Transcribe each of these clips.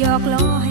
หยอกล้อ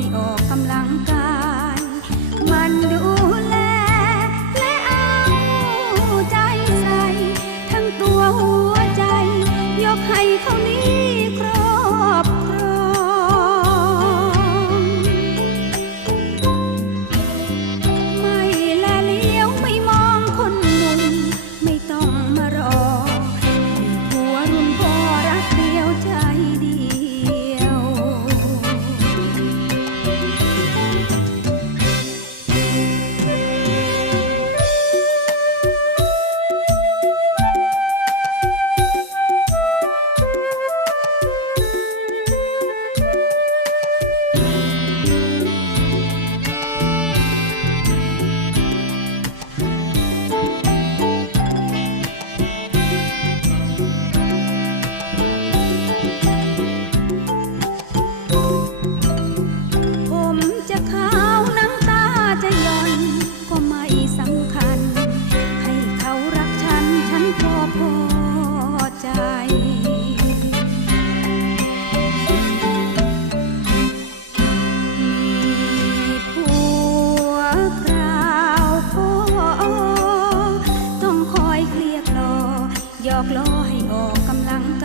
อกล้อให้ออกกำลังกาย